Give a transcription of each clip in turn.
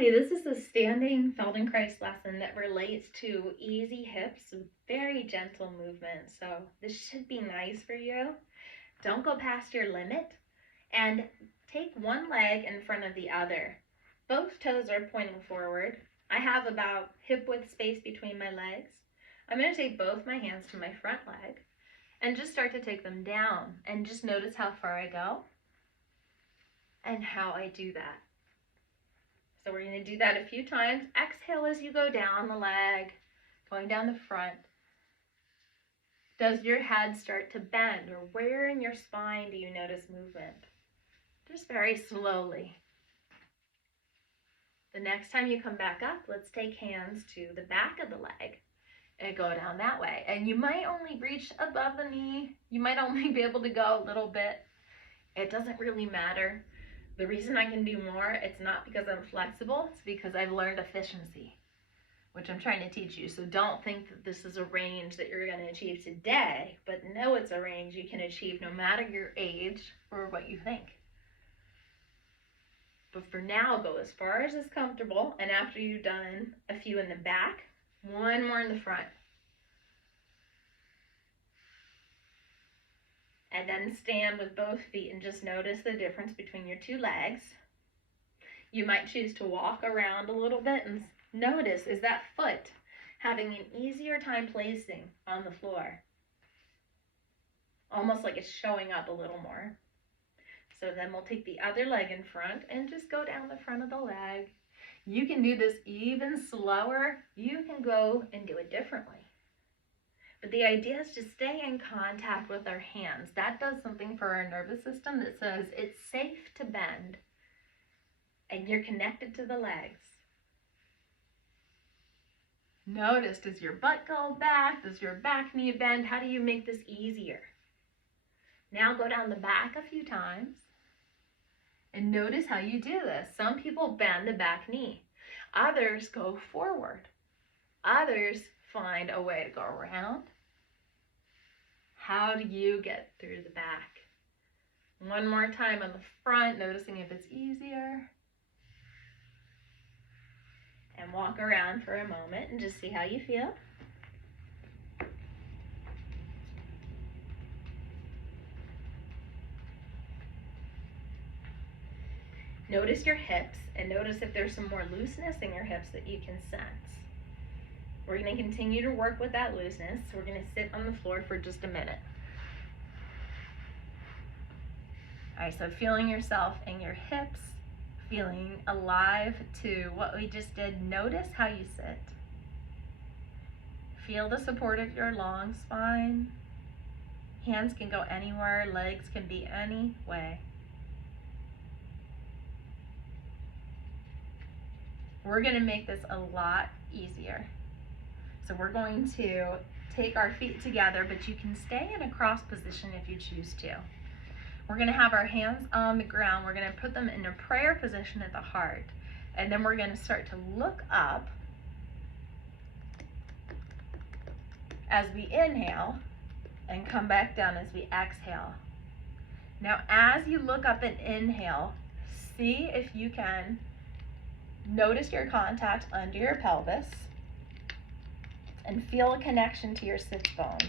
Hi, this is a standing Feldenkrais lesson that relates to easy hips with very gentle movement. So this should be nice for you. Don't go past your limit and take one leg in front of the other. Both toes are pointing forward. I have about hip width space between my legs. I'm going to take both my hands to my front leg and just start to take them down and just notice how far I go and how I do that. So we're going to do that a few times. Exhale as you go down the leg, going down the front. Does your head start to bend, or where in your spine do you notice movement? Just very slowly. The next time you come back up, let's take hands to the back of the leg and go down that way. And you might only reach above the knee. You might only be able to go a little bit. It doesn't really matter. The reason I can do more, it's not because I'm flexible, it's because I've learned efficiency, which I'm trying to teach you. So don't think that this is a range that you're going to achieve today, but know it's a range you can achieve no matter your age or what you think. But for now, go as far as is comfortable, and after you've done a few in the back, one more in the front. And then stand with both feet and just notice the difference between your two legs. You might choose to walk around a little bit and notice, is that foot having an easier time placing on the floor? Almost like it's showing up a little more. So then we'll take the other leg in front and just go down the front of the leg. You can do this even slower. You can go and do it differently. But the idea is to stay in contact with our hands. That does something for our nervous system that says it's safe to bend and you're connected to the legs. Notice, does your butt go back? Does your back knee bend? How do you make this easier? Now go down the back a few times and notice how you do this. Some people bend the back knee. Others go forward. Others find a way to go around. How do you get through the back? One more time on the front, noticing if it's easier. And walk around for a moment and just see how you feel. Notice your hips and notice if there's some more looseness in your hips that you can sense. We're going to continue to work with that looseness. We're going to sit on the floor for just a minute. All right, so feeling yourself in your hips, feeling alive to what we just did. Notice how you sit. Feel the support of your long spine. Hands can go anywhere, legs can be any way. We're going to make this a lot easier. So we're going to take our feet together, but you can stay in a cross position if you choose to. We're going to have our hands on the ground. We're going to put them in a prayer position at the heart. And then we're going to start to look up as we inhale and come back down as we exhale. Now, as you look up and inhale, see if you can notice your contact under your pelvis and feel a connection to your sits bones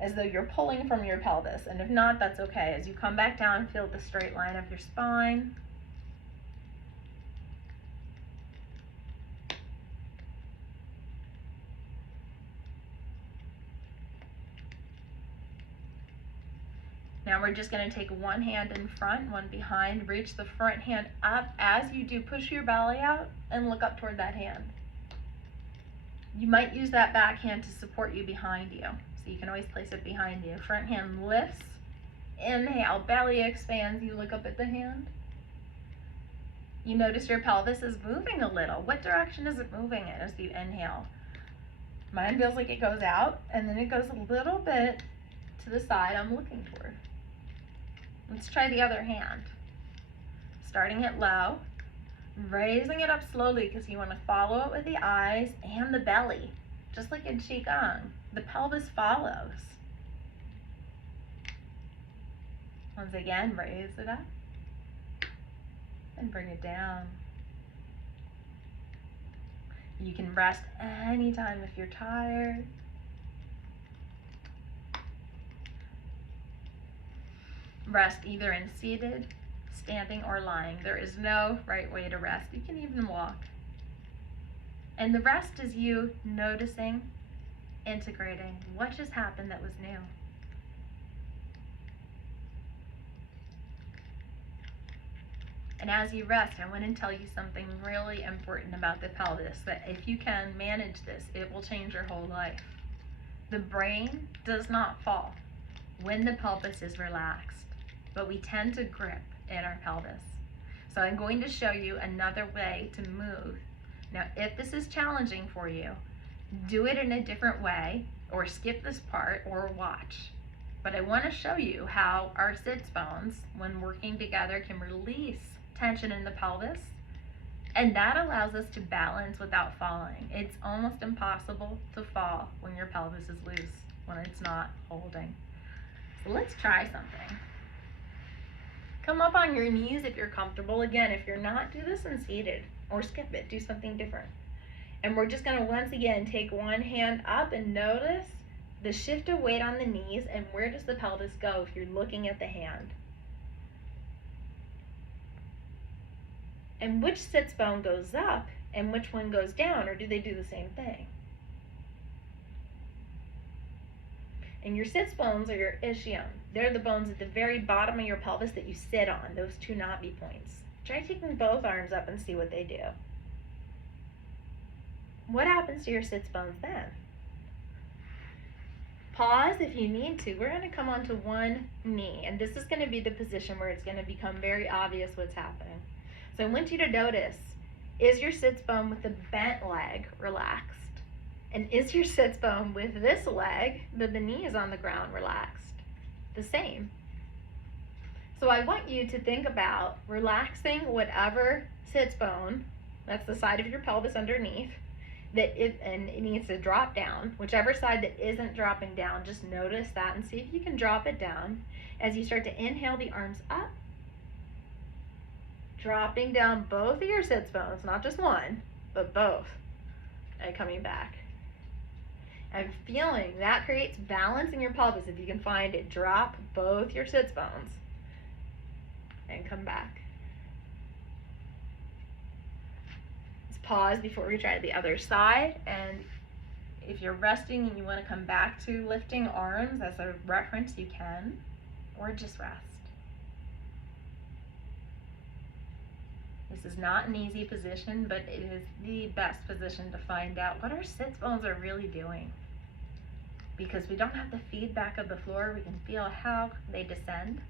as though you're pulling from your pelvis. And if not, that's okay. As you come back down, feel the straight line of your spine. Now we're just going to take one hand in front, one behind, reach the front hand up. As you do, push your belly out and look up toward that hand. You might use that back hand to support you behind you. So you can always place it behind you. Front hand lifts. Inhale, belly expands. You look up at the hand. You notice your pelvis is moving a little. What direction is it moving in as you inhale? Mine feels like it goes out, and then it goes a little bit to the side I'm looking toward. Let's try the other hand. Starting it low. Raising it up slowly because you want to follow it with the eyes and the belly. Just like in Qigong, the pelvis follows. Once again, raise it up and bring it down. You can rest anytime if you're tired. Rest either in seated, standing, or lying. There is no right way to rest. You can even walk. And the rest is you noticing, integrating what just happened that was new. And as you rest, I want to tell you something really important about the pelvis, that if you can manage this, it will change your whole life. The brain does not fall when the pelvis is relaxed, but we tend to grip in our pelvis. So I'm going to show you another way to move. Now, if this is challenging for you, do it in a different way, or skip this part, or watch. But I want to show you how our sits bones, when working together, can release tension in the pelvis, and that allows us to balance without falling. It's almost impossible to fall when your pelvis is loose, when it's not holding. So let's try something. Come up on your knees if you're comfortable. Again, if you're not, do this in seated, or skip it, do something different. And we're just going to once again take one hand up and notice the shift of weight on the knees, and where does the pelvis go if you're looking at the hand. And which sits bone goes up and which one goes down, or do they do the same thing? And your sits bones are your ischium. They're the bones at the very bottom of your pelvis that you sit on, those two knobby points. Try taking both arms up and see what they do. What happens to your sits bones then? Pause if you need to. We're going to come onto one knee, and this is going to be the position where it's going to become very obvious what's happening. So I want you to notice, is your sits bone with the bent leg relaxed? And is your sits bone with this leg, that the knee is on the ground, relaxed? The same. So I want you to think about relaxing whatever sits bone, that's the side of your pelvis underneath, and it needs to drop down. Whichever side that isn't dropping down, just notice that and see if you can drop it down. As you start to inhale the arms up, dropping down both of your sits bones, not just one, but both, and coming back. And feeling that creates balance in your pelvis. If you can find it, drop both your sits bones and come back. Let's pause before we try the other side. And if you're resting and you want to come back to lifting arms as a reference, you can, or just rest. This is not an easy position, but it is the best position to find out what our sits bones are really doing. Because we don't have the feedback of the floor, we can feel how they descend,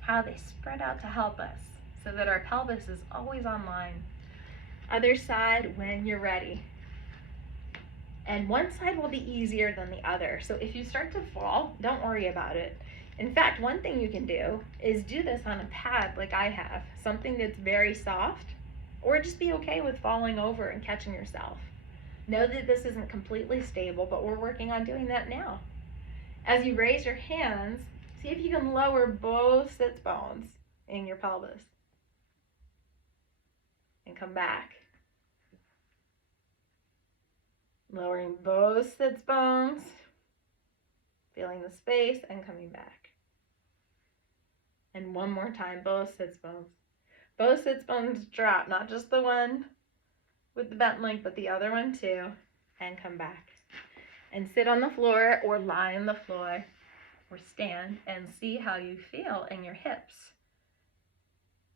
how they spread out to help us, so that our pelvis is always online. Other side when you're ready. And one side will be easier than the other. So if you start to fall, don't worry about it. In fact, one thing you can do is do this on a pad like I have, something that's very soft, or just be okay with falling over and catching yourself. Know that this isn't completely stable, but we're working on doing that now. As you raise your hands, see if you can lower both sits bones in your pelvis. And come back. Lowering both sits bones, feeling the space, and coming back. And one more time, both sits bones. Both sits bones drop, not just the one with the bent leg, but the other one too, and come back. And sit on the floor or lie on the floor or stand and see how you feel in your hips.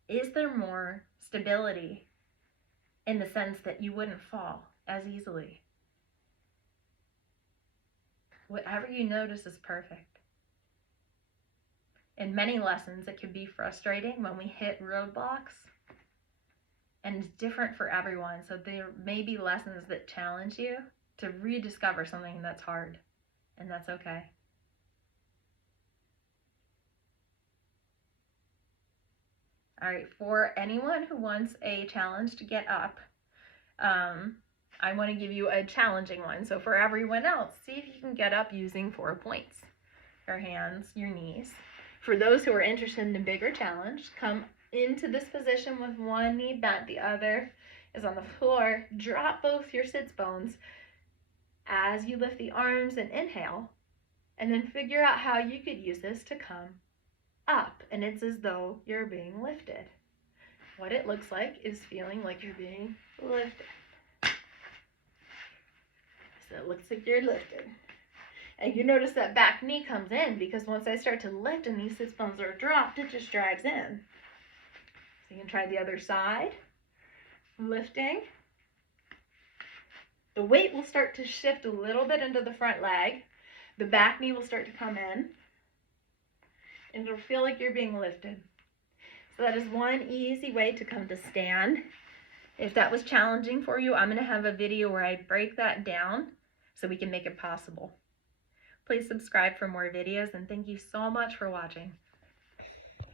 Is there more stability in the sense that you wouldn't fall as easily? Whatever you notice is perfect. In many lessons, it can be frustrating when we hit roadblocks, and it's different for everyone. So there may be lessons that challenge you to rediscover something that's hard, and that's okay. All right, for anyone who wants a challenge to get up, I want to give you a challenging one. So for everyone else, see if you can get up using 4 points. Your hands, your knees. For those who are interested in a bigger challenge, come into this position with one knee bent, the other is on the floor. Drop both your sits bones as you lift the arms and inhale, and then figure out how you could use this to come up. And it's as though you're being lifted. What it looks like is feeling like you're being lifted. So it looks like you're lifted. And you notice that back knee comes in because once I start to lift and these sits bones are dropped, it just drags in. So you can try the other side. Lifting. The weight will start to shift a little bit into the front leg. The back knee will start to come in. And it'll feel like you're being lifted. So that is one easy way to come to stand. If that was challenging for you, I'm going to have a video where I break that down so we can make it possible. Please subscribe for more videos, and thank you so much for watching.